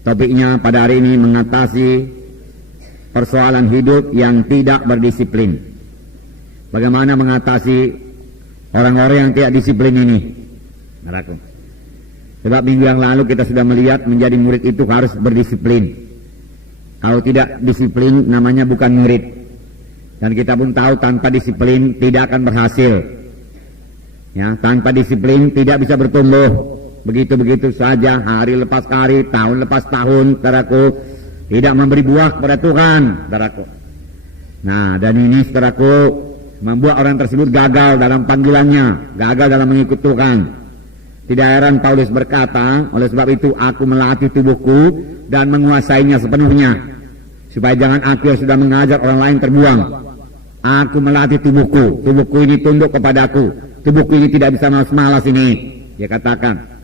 Topiknya pada hari ini mengatasi persoalan hidup yang tidak berdisiplin. Bagaimana mengatasi orang-orang yang tidak disiplin ini? Saudaraku. Sebab minggu yang lalu kita sudah melihat menjadi murid itu harus berdisiplin. Kalau tidak disiplin namanya bukan murid. Dan kita pun tahu tanpa disiplin tidak akan berhasil. Ya, tanpa disiplin tidak bisa bertumbuh. Begitu-begitu saja, hari lepas hari, tahun lepas tahun, saudaraku, tidak memberi buah kepada Tuhan, saudaraku. Nah, dan ini, saudaraku, membuat orang tersebut gagal dalam panggilannya, gagal dalam mengikut Tuhan. Tidak heran Paulus berkata, oleh sebab itu aku melatih tubuhku dan menguasainya sepenuhnya, supaya jangan aku yang sudah mengajar orang lain terbuang. Aku melatih tubuhku, tubuhku ini tunduk kepadaku, tubuhku ini tidak bisa malas-malas ini, dia katakan.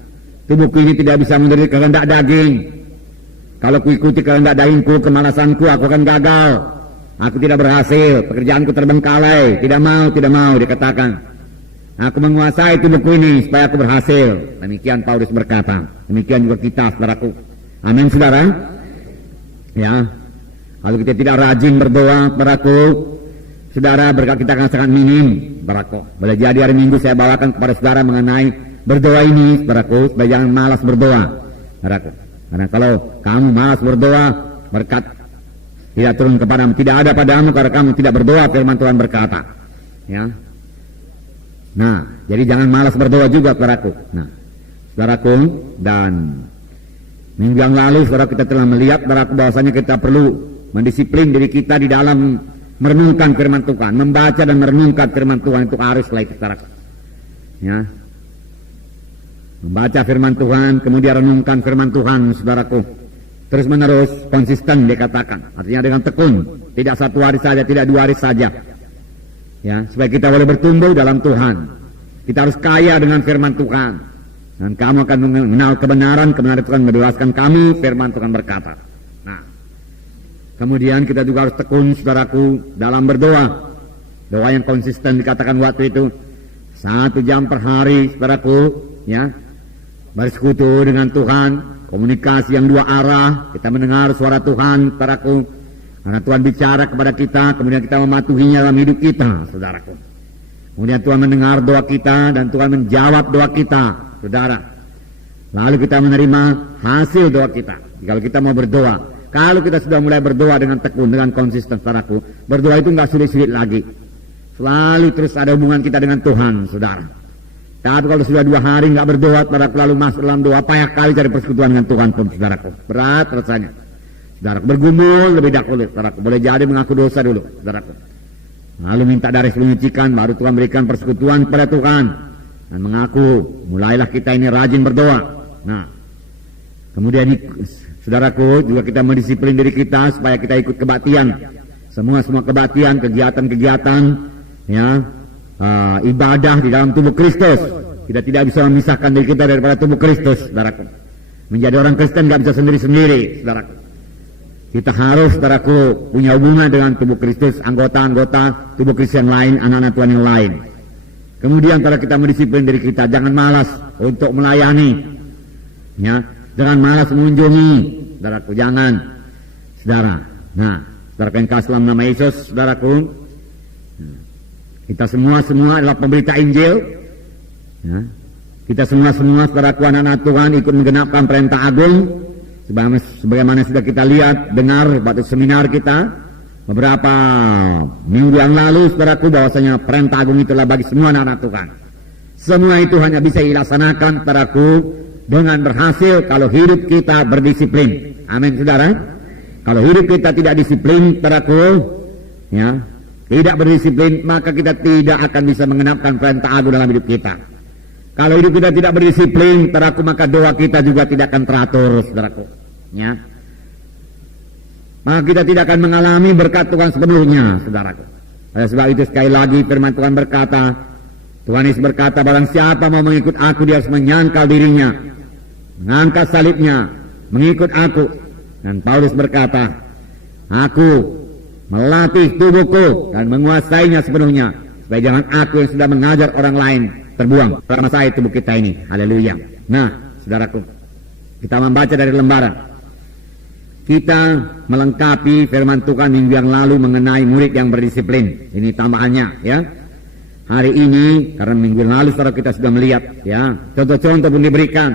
Tubuhku ini tidak bisa menuruti kehendak daging. Kalau kuikuti kehendak dagingku, kemalasanku, aku akan gagal. Aku tidak berhasil, pekerjaanku terbengkalai. Tidak mau, dia katakan. Aku menguasai tubuhku ini supaya aku berhasil. Demikian Paulus berkata. Demikian juga kita, saudaraku. Amin, saudara. Ya, kalau kita tidak rajin berdoa, saudaraku, saudara, berkat kita akan sangat minim, saudaraku. Boleh jadi hari Minggu saya bawakan kepada saudara mengenai berdoa ini, saudaraku, supaya jangan malas berdoa, saudaraku. Karena kalau kamu malas berdoa, berkat tidak turun kepadamu, tidak ada padamu karena kamu tidak berdoa, firman Tuhan berkata. Ya. Nah, jadi jangan malas berdoa juga, saudaraku. Nah, saudaraku, dan minggu yang lalu, saudara, kita telah melihat, saudaraku, bahwasanya kita perlu mendisiplin diri kita di dalam merenungkan firman Tuhan, membaca dan merenungkan firman Tuhan itu haruslah itu, saudaraku. Ya. Membaca firman Tuhan, kemudian renungkan firman Tuhan, saudaraku. Terus menerus, konsisten dikatakan. Artinya dengan tekun, tidak satu hari saja, tidak 2 hari saja. Ya, supaya kita boleh bertumbuh dalam Tuhan. Kita harus kaya dengan firman Tuhan. Dan kamu akan mengenal kebenaran, kebenaran Tuhan membebaskan kamu, firman Tuhan berkata. Nah, kemudian kita juga harus tekun, saudaraku, dalam berdoa. Doa yang konsisten dikatakan waktu itu 1 jam per hari, saudaraku, ya. Bersekutu dengan Tuhan, komunikasi yang 2 arah, kita mendengar suara Tuhan, saudaraku. Karena Tuhan bicara kepada kita, kemudian kita mematuhinya dalam hidup kita, saudaraku. Kemudian Tuhan mendengar doa kita dan Tuhan menjawab doa kita, saudara. Lalu kita menerima hasil doa kita. Kalau kita mau berdoa, kalau kita sudah mulai berdoa dengan tekun, dengan konsisten, saudaraku, berdoa itu nggak sulit-sulit lagi. Selalu terus ada hubungan kita dengan Tuhan, saudara. Tapi kalau sudah 2 hari nggak berdoa, saudaraku, lalu masuk dalam doa, payah kali cari persekutuan dengan Tuhan, saudaraku. Berat rasanya. Saudaraku, bergumul lebih dahulu, saudaraku. Boleh jadi mengaku dosa dulu, saudaraku. Lalu minta darah menyucikan, baru Tuhan berikan persekutuan kepada Tuhan. Dan mengaku, mulailah kita ini rajin berdoa. Nah, kemudian saudaraku, juga kita mendisiplin diri kita supaya kita ikut kebaktian. Semua kebaktian, kegiatan-kegiatan, ya, ibadah di dalam tubuh Kristus. Kita tidak bisa memisahkan diri kita daripada tubuh Kristus, saudaraku. Menjadi orang Kristen nggak bisa sendiri-sendiri, saudaraku. Kita harus, saudaraku, punya hubungan dengan tubuh Kristus, anggota-anggota tubuh Kristus yang lain, anak-anak Tuhan yang lain. Kemudian kalau kita mendisiplin diri kita, jangan malas untuk melayani, ya, jangan malas mengunjungi, saudaraku, jangan, saudara. Nah, saudaraku yang kasih dalam nama Yesus, saudaraku, kita semua adalah pemberita Injil, ya. Kita semua saudaraku, anak-anak Tuhan, ikut menggenapkan perintah agung. Sebagaimana sudah kita lihat, dengar waktu seminar kita beberapa minggu yang lalu, saudaraku, bahwasanya perintah agung itulah bagi semua anak-anak Tuhan. Semua itu hanya bisa dilaksanakan, saudaraku, dengan berhasil kalau hidup kita berdisiplin. Amin, saudara. Kalau hidup kita tidak disiplin, saudaraku, ya, tidak berdisiplin, maka kita tidak akan bisa mengenapkan perintah agung dalam hidup kita. Kalau hidup kita tidak berdisiplin, saudaraku, maka doa kita juga tidak akan teratur, saudaraku. Ya. Maka kita tidak akan mengalami berkat Tuhan sepenuhnya, saudaraku. Oleh sebab itu sekali lagi firman Tuhan berkata, Tuhan Yesus berkata, barang siapa mau mengikut aku, dia harus menyangkal dirinya, mengangkat salibnya, mengikut aku. Dan Paulus berkata, aku melatih tubuhku dan menguasainya sepenuhnya, supaya jangan aku yang sudah mengajar orang lain terbuang. Karena saya tubuh kita ini. Haleluya. Nah, saudaraku, kita membaca dari lembaran. kita melengkapi firman Tuhan minggu yang lalu mengenai murid yang berdisiplin. Ini tambahannya ya. Hari ini karena minggu yang lalu saudara kita sudah melihat ya, contoh-contoh pun diberikan.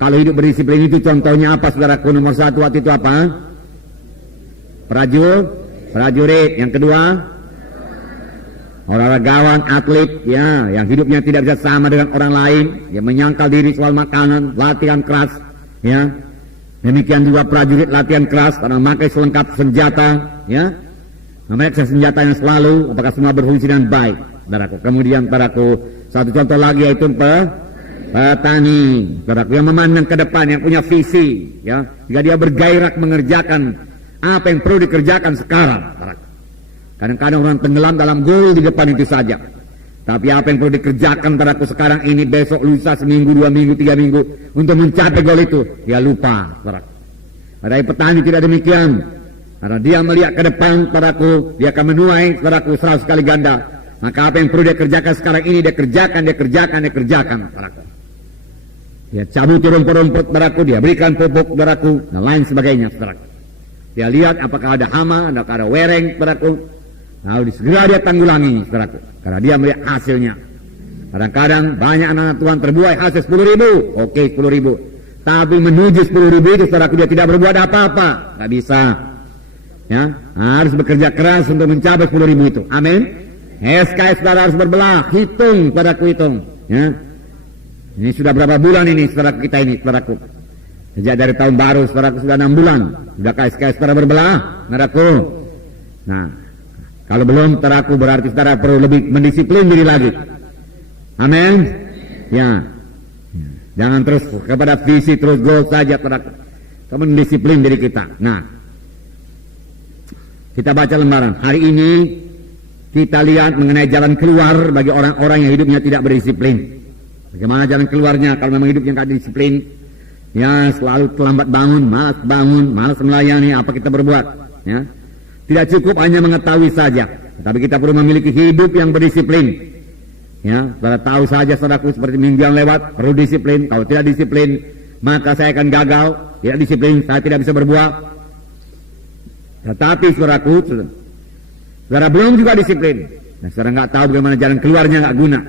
Kalau hidup berdisiplin itu contohnya apa saudaraku? Nomor satu waktu itu apa? Prajurit. Yang kedua, olahragawan, atlet ya, yang hidupnya tidak bisa sama dengan orang lain, yang menyangkal diri soal makanan, latihan keras ya. Demikian juga prajurit latihan keras karena memakai selengkap senjata ya. Memakai senjata yang selalu, apakah semua berfungsi dengan baik, saudaraku. Kemudian saudaraku, satu contoh lagi yaitu petani, saudaraku, yang memandang ke depan, yang punya visi ya. Jika dia bergairah mengerjakan apa yang perlu dikerjakan sekarang, saudaraku. Kadang-kadang orang tenggelam dalam goal di depan itu saja. Tapi apa yang perlu dikerjakan saudaraku sekarang ini, besok, lusa, seminggu, 2 minggu, 3 minggu untuk mencapai goal itu, dia lupa, saudaraku. Padahal petani tidak demikian. Karena dia melihat ke depan, saudaraku, dia akan menuai, saudaraku, 100 kali ganda. Maka apa yang perlu dia kerjakan sekarang ini, dia kerjakan, saudaraku. Dia cabut rumput-rumput, saudaraku, dia berikan pupuk, saudaraku, dan lain sebagainya, saudaraku. Dia lihat apakah ada hama, apakah ada wereng, saudaraku. Lalu segera dia tanggulangi, saudaraku, karena dia melihat hasilnya. Kadang-kadang banyak anak Tuhan terbuai hasil 10.000, oke 10.000. Tapi menuju 10.000 itu, saudaraku, dia tidak berbuat apa-apa, nggak bisa. Ya, harus bekerja keras untuk mencapai 10.000 itu. Amin. SKS saudara harus berbelah, hitung, saudaraku, hitung. Ya. Ini sudah berapa bulan ini, saudaraku, kita ini, saudaraku. Sejak dari tahun baru, saudaraku, sudah 6 bulan. Sudah SKS saudara berbelah, saudaraku. Nah, kalau belum, saudaraku, berarti saudara perlu lebih mendisiplin diri lagi. Amin. Ya. Jangan terus kepada visi, terus goal saja, saudaraku. Kamu mendisiplin diri kita. Nah, kita baca lembaran. Hari ini kita lihat mengenai jalan keluar bagi orang-orang yang hidupnya tidak berdisiplin. Bagaimana jalan keluarnya kalau memang hidupnya tidak disiplin? Ya, selalu terlambat bangun, malas melayani, apa kita berbuat? Ya. Tidak cukup hanya mengetahui saja, tapi kita perlu memiliki hidup yang berdisiplin. Ya, saudara tahu saja, saudaraku, seperti minggu yang lewat, perlu disiplin. Kalau tidak disiplin, maka saya akan gagal. Tidak disiplin, saya tidak bisa berbuat. Tetapi saudaraku, saudara belum juga disiplin. Nah, saudara nggak tahu bagaimana jalan keluarnya, nggak guna.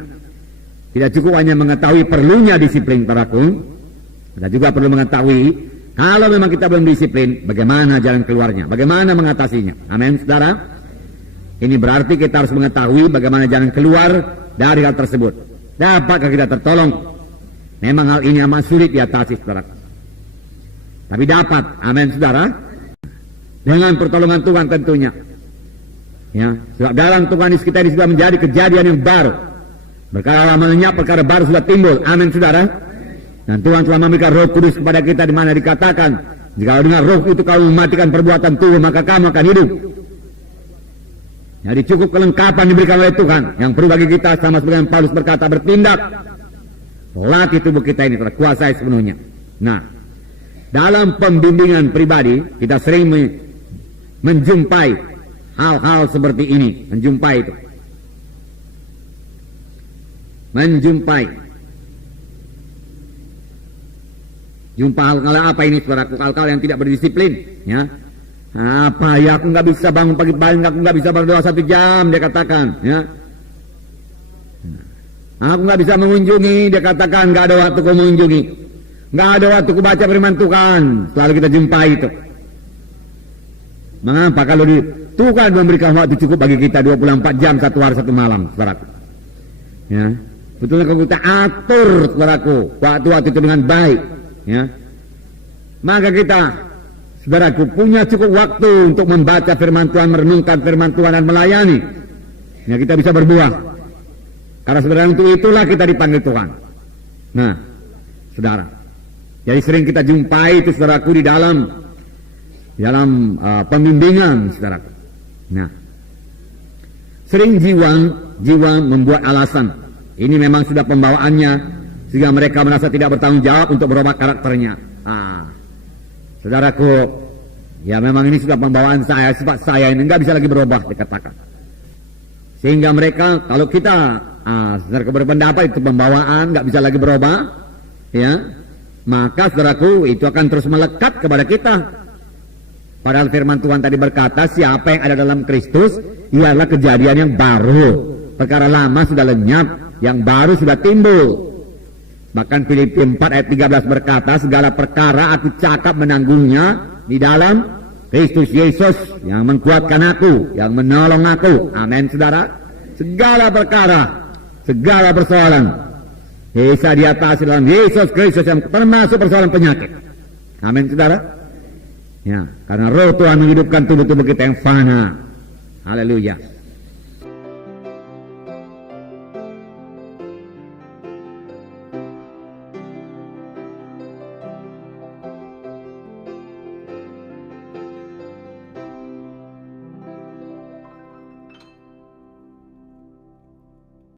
Tidak cukup hanya mengetahui perlunya disiplin, saudaraku. Kita juga perlu mengetahui kalau memang kita belum disiplin, bagaimana jalan keluarnya, bagaimana mengatasinya. Amin, saudara. Ini berarti kita harus mengetahui bagaimana jalan keluar dari hal tersebut. Dapatkah kita tertolong? Memang hal ini amat sulit diatasi, saudara. Tapi dapat, amin, saudara. Dengan pertolongan Tuhan tentunya. Ya, sebab dalam Tuhan kita ini sudah menjadi kejadian yang baru. Perkara lama lenyap, perkara baru sudah timbul. Amin, saudara. Dan Tuhan telah memberikan Roh Kudus kepada kita, di mana dikatakan, jika dengan Roh itu kamu mematikan perbuatan tubuh, maka kamu akan hidup. Jadi cukup kelengkapan diberikan oleh Tuhan. Yang perlu bagi kita, sama seperti yang Paulus berkata, bertindak. Latih tubuh kita ini terkuasai sepenuhnya. Nah, dalam pembimbingan pribadi, kita sering menjumpai hal-hal seperti ini. Jumpa hal-hal apa ini, saudaraku? Hal-hal yang tidak berdisiplin, ya. Apa ya, aku nggak bisa bangun pagi-pagi, aku nggak bisa berdoa 1 jam, dia katakan, ya. Aku nggak bisa mengunjungi, dia katakan, nggak ada waktu ku mengunjungi, nggak ada waktu ku baca firman Tuhan. Selalu kita jumpai itu. Mengapa kalau Tuhan memberikan waktu cukup bagi kita 24 jam, 1 hari 1 malam, saudaraku? Ya, betulnya kalau kita atur, saudaraku, waktu-waktu itu dengan baik, ya, maka kita, saudaraku, punya cukup waktu untuk membaca firman Tuhan, merenungkan firman Tuhan dan melayani. Ya, kita bisa berbuah. Karena sebenarnya untuk itulah kita dipanggil Tuhan. Nah, saudara, jadi sering kita jumpai itu, saudaraku, di dalam pembimbingan, saudaraku. Nah, sering jiwa membuat alasan. Ini memang sudah pembawaannya, sehingga mereka merasa tidak bertanggung jawab untuk berubah karakternya. Saudaraku, ya memang ini sudah pembawaan saya, sifat saya ini nggak bisa lagi berubah, dikatakan. Sehingga mereka, kalau kita saudaraku berpendapat itu pembawaan nggak bisa lagi berubah, ya, maka saudaraku itu akan terus melekat kepada kita. Padahal firman Tuhan tadi berkata, siapa yang ada dalam Kristus, ialah kejadian yang baru. Perkara lama sudah lenyap, yang baru sudah timbul. Bahkan Filipi 4 ayat 13 berkata, segala perkara aku cakap menanggungnya di dalam Kristus Yesus yang menguatkan aku, yang menolong aku. Amin, saudara. Segala perkara, segala persoalan bisa diatasi dalam Yesus Kristus, yang termasuk persoalan penyakit. Amin, saudara. Ya, karena roh Tuhan menghidupkan tubuh-tubuh kita yang fana. Haleluya.